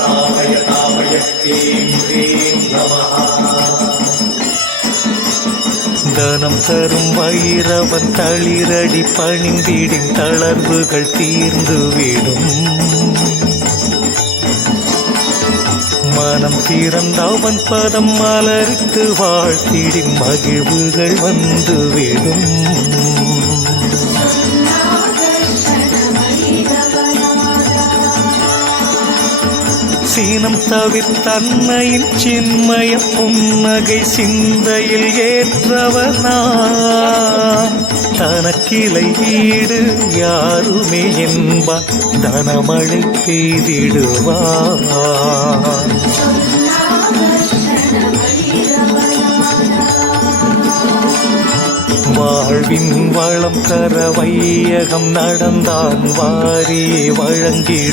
तापय तापय क्लीं क्लीं नमः தனம் தரும் வைரவன் தளிரடி பணிந்திடின் தளர்வுகள் தீர்ந்துவிடும் மனம் திறந்தவன் பதம் மலரித்து வாழ்த்திடின் மகிழ்வுகள் வந்துவிடும் சீனம் தவிர்த்தன்னையின் சின்மய புன்னகை சிந்தையில் ஏற்றவனா தனக்கிளை ஈடு யாருமே என்பான் தனமழை பெய்திடுவான் வாழ்வின் வளம் தர வையகம் நடந்தான் வாரியே வழங்கிடுவான்.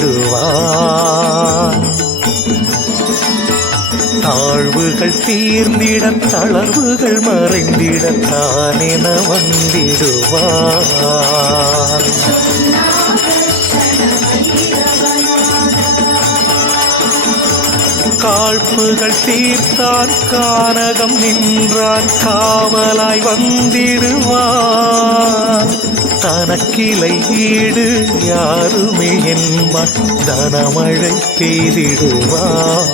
தாழ்வுகள் தீர்ந்திட தளர்வுகள் மறைந்திட தானென வந்திடுவான். காழ்ப்புகள் தீர்த்தான் கானகம் நின்றான் காவலாய் வந்திடுவான் தனக்கிளை ஈடு யாருமே என்பான் தனமழை பெய்திடுவான்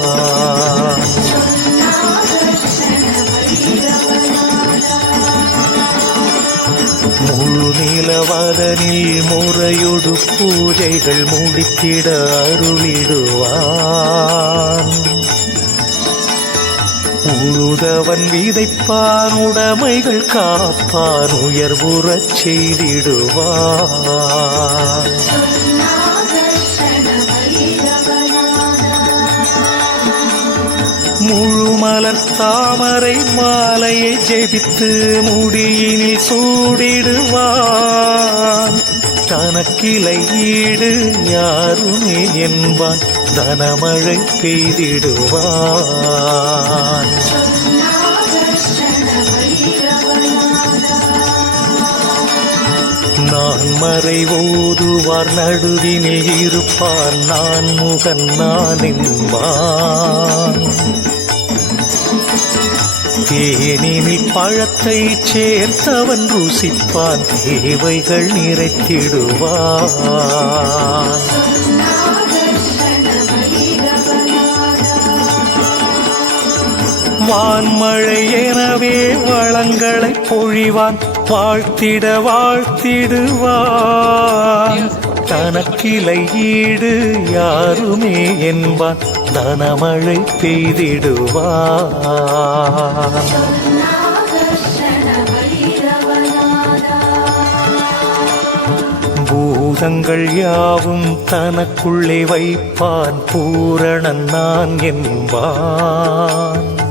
நிலவதனில் முறையொடு பூஜைகள் முடித்திட அருளிடுவான். உழுதவன் விதைப்பான் உடைமைகள் காப்பான் உயர்வுறச் செய்திடுவான். முழுமலர் தாமரை மாலையை ஜெபித்து முடியினில் சூடிடுவான். தனக்கிளை ஈடு யாருமே என்பான் தனமழை பெய்திடுவான். நான் மறை ஓதுவார் நடுவினில் இருப்பான் நான் முகன் நான் என்பான். தேனினில் பழத்தை சேர்த்தவன் ருசிப்பான் தேவைகள் நிறைத்திடுவான். வான்மழை எனவே வளங்களை பொழிவான் வாழ்த்திட வாழ்த்திடுவான். தனக்கிளை ஈடு யாருமே என்பான். தனமழை பெய்திடுவா பூதங்கள் யாவும் தனக்குள்ளே வைப்பான். பூரணன் நான் என்பான்.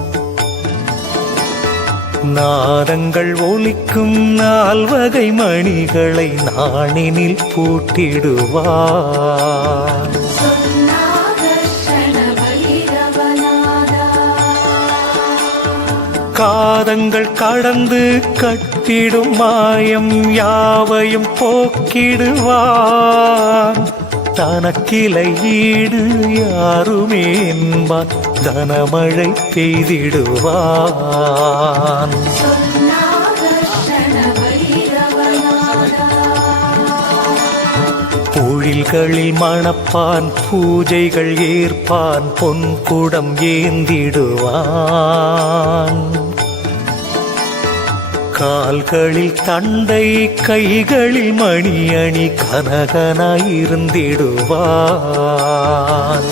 நாதங்கள் ஒலிக்கும் நால்வகை மணிகளை நாணினில் பூட்டிடுவான் காதங்கள் கடந்து கட்டிடும் மாயம் யாவையும் போக்கிடுவான். தனக்கிளை ஈடு யாருமே என்பான் தனமழை பெய்திடுவான். பொழில்களில் மணப்பான் பூஜைகள் ஏற்பான் பொன் குடம் ஏந்திடுவான். கால்களில் தண்டை கைகளில் மணி அணி கனகனாயிருந்திடுவான்